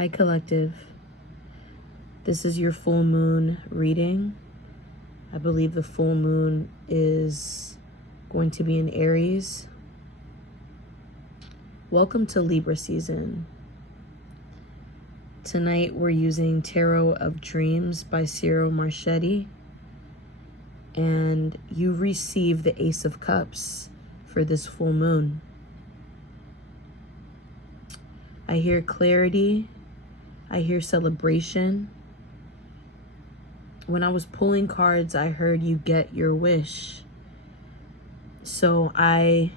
Hi, collective. This is your full moon reading. I believe the full moon is going to be in Aries. Welcome to Libra season. Tonight we're using Tarot of Dreams by Ciro Marchetti. And you receive the Ace of Cups for this full moon. I hear clarity. I hear celebration. When I was pulling cards, I heard you get your wish. So I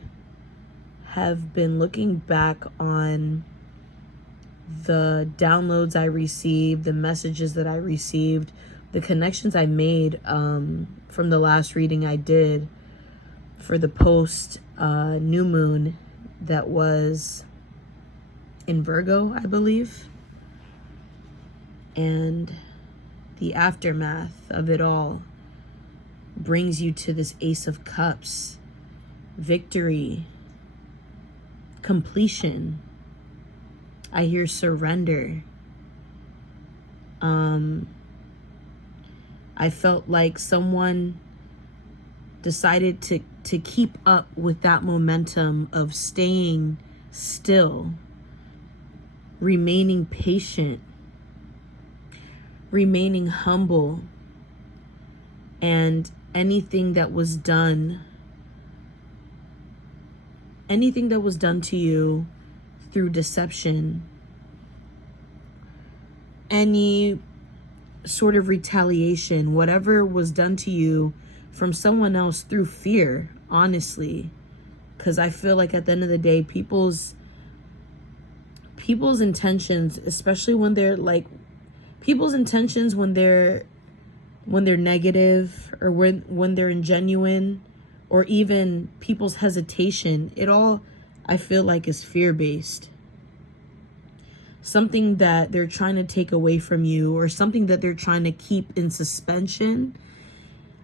have been looking back on the downloads I received, the messages that I received, the connections I made from the last reading I did for the post new moon that was in Virgo, I believe. And the aftermath of it all brings you to this Ace of Cups. Victory. Completion. I hear surrender. I felt like someone decided to keep up with that momentum of staying still, remaining patient, remaining humble, and anything that was done to you through deception, any sort of retaliation, whatever was done to you from someone else through fear, honestly, because I feel like at the end of the day, people's intentions, especially when they're like, people's intentions when they're negative, or when they're ingenuine, or even people's hesitation, it all, I feel like, is fear-based. Something that they're trying to take away from you, or something that they're trying to keep in suspension,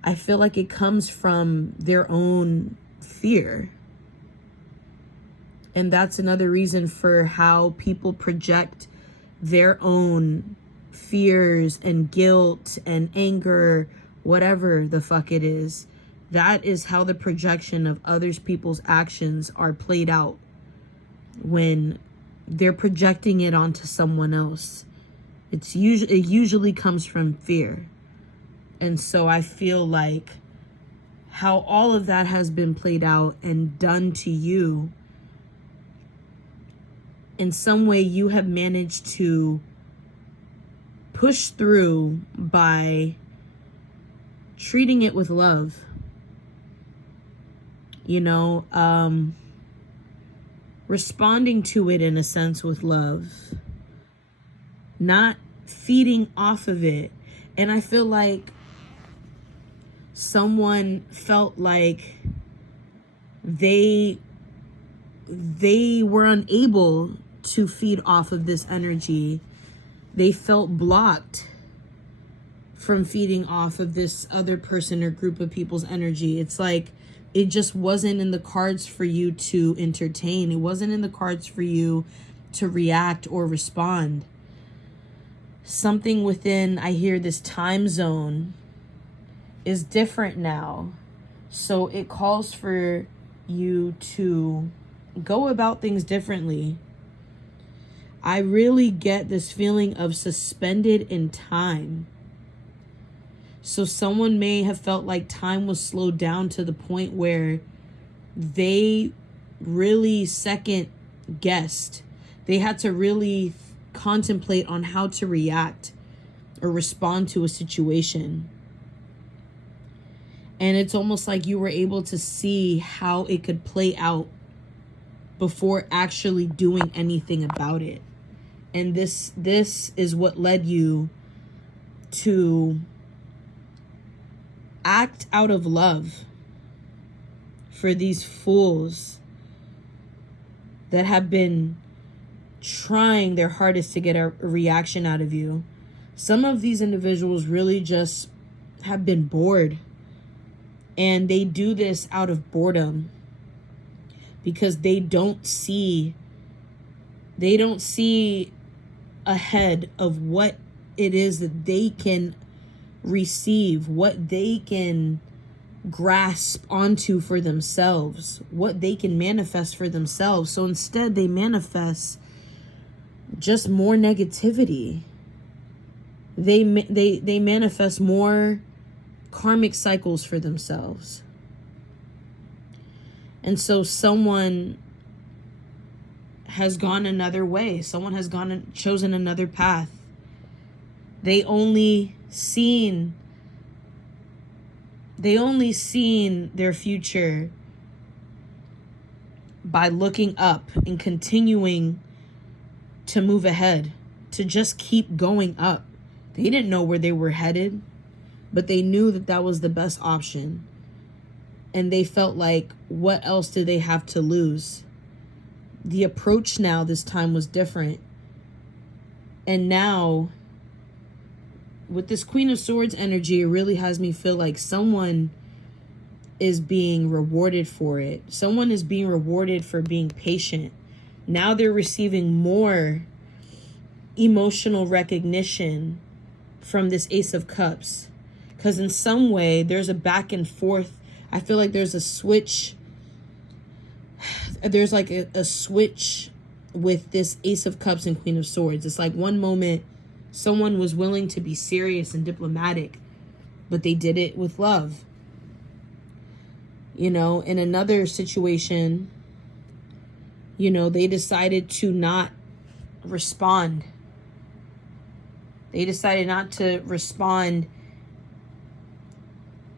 I feel like it comes from their own fear. And that's another reason for how people project their own fears and guilt and anger, whatever the fuck it is. That is how the projection of others people's actions are played out when they're projecting it onto someone else. It usually comes from fear. And so I feel like how all of that has been played out and done to you, in some way you have managed to push through by treating it with love. You know, responding to it in a sense with love, not feeding off of it. And I feel like someone felt like they were unable to feed off of this energy. They felt blocked from feeding off of this other person or group of people's energy. It's like it just wasn't in the cards for you to entertain. It wasn't in the cards for you to react or respond. Something within, I hear this time zone is different now. So it calls for you to go about things differently. I really get this feeling of suspended in time. So someone may have felt like time was slowed down to the point where they really second guessed. They had to really contemplate on how to react or respond to a situation. And it's almost like you were able to see how it could play out before actually doing anything about it. And this is what led you to act out of love for these fools that have been trying their hardest to get a reaction out of you. Some of these individuals really just have been bored, and they do this out of boredom because they don't see ahead of what it is that they can receive, what they can grasp onto for themselves, what they can manifest for themselves. So instead they manifest just more negativity. They manifest more karmic cycles for themselves. And so someone has gone another way. Someone has chosen another path. They only seen their future by looking up and continuing to move ahead, to just keep going up. They didn't know where they were headed, but they knew that that was the best option. And they felt like, what else did they have to lose? The approach now this time was different. And now, with this Queen of Swords energy, it really has me feel like someone is being rewarded for it. Someone is being rewarded for being patient. Now they're receiving more emotional recognition from this Ace of Cups. Because in some way, there's a back and forth. I feel like there's a switch. There's like a switch with this Ace of Cups and Queen of Swords. It's like one moment, someone was willing to be serious and diplomatic, but they did it with love. You know, in another situation, you know, they decided to not respond. They decided not to respond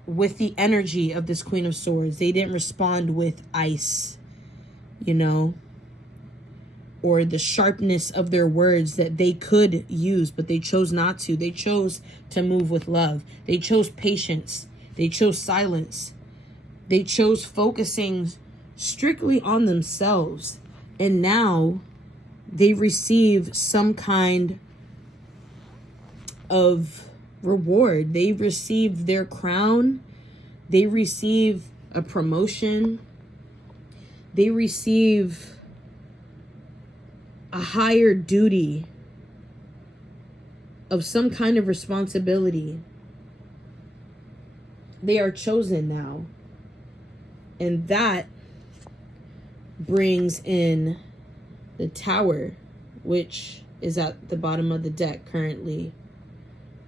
with the energy of this Queen of Swords. They didn't respond with ice, you know, or the sharpness of their words that they could use, but they chose not to. They chose to move with love. They chose patience. They chose silence. They chose focusing strictly on themselves. And now they receive some kind of reward. They receive their crown. They receive a promotion. They receive a higher duty of some kind of responsibility. They are chosen now. And that brings in the Tower, which is at the bottom of the deck currently.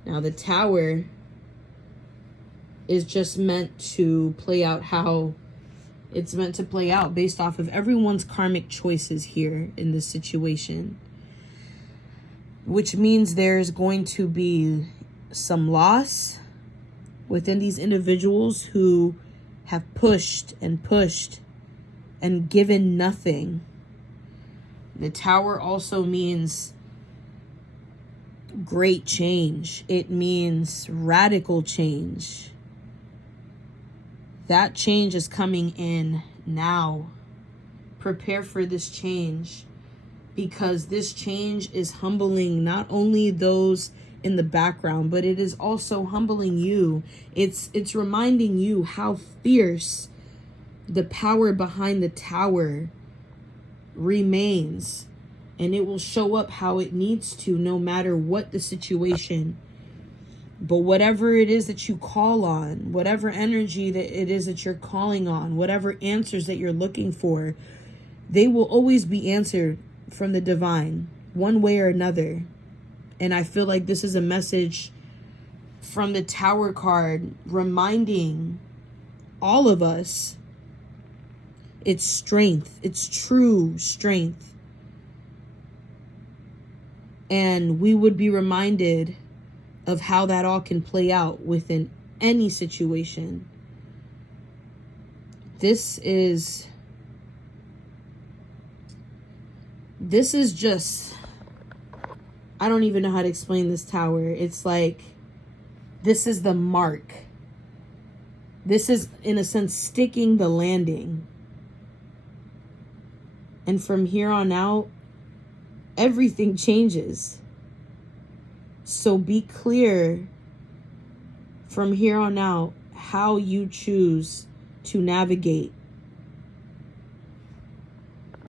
Now, the Tower is just meant to play out how it's meant to play out based off of everyone's karmic choices here in this situation. Which means there's going to be some loss within these individuals who have pushed and given nothing. The Tower also means great change. It means radical change. That change is coming in now. Prepare for this change, because this change is humbling not only those in the background, but it is also humbling you. It's reminding you how fierce the power behind the Tower remains, and it will show up how it needs to, no matter what the situation. But whatever it is that you call on, whatever energy that it is that you're calling on, whatever answers that you're looking for, they will always be answered from the divine, one way or another. And I feel like this is a message from the Tower card, reminding all of us its strength, its true strength. And we would be reminded of how that all can play out within any situation. This is just, I don't even know how to explain this Tower. It's like, this is the mark. This is, in a sense, sticking the landing. And from here on out, everything changes. So be clear from here on out how you choose to navigate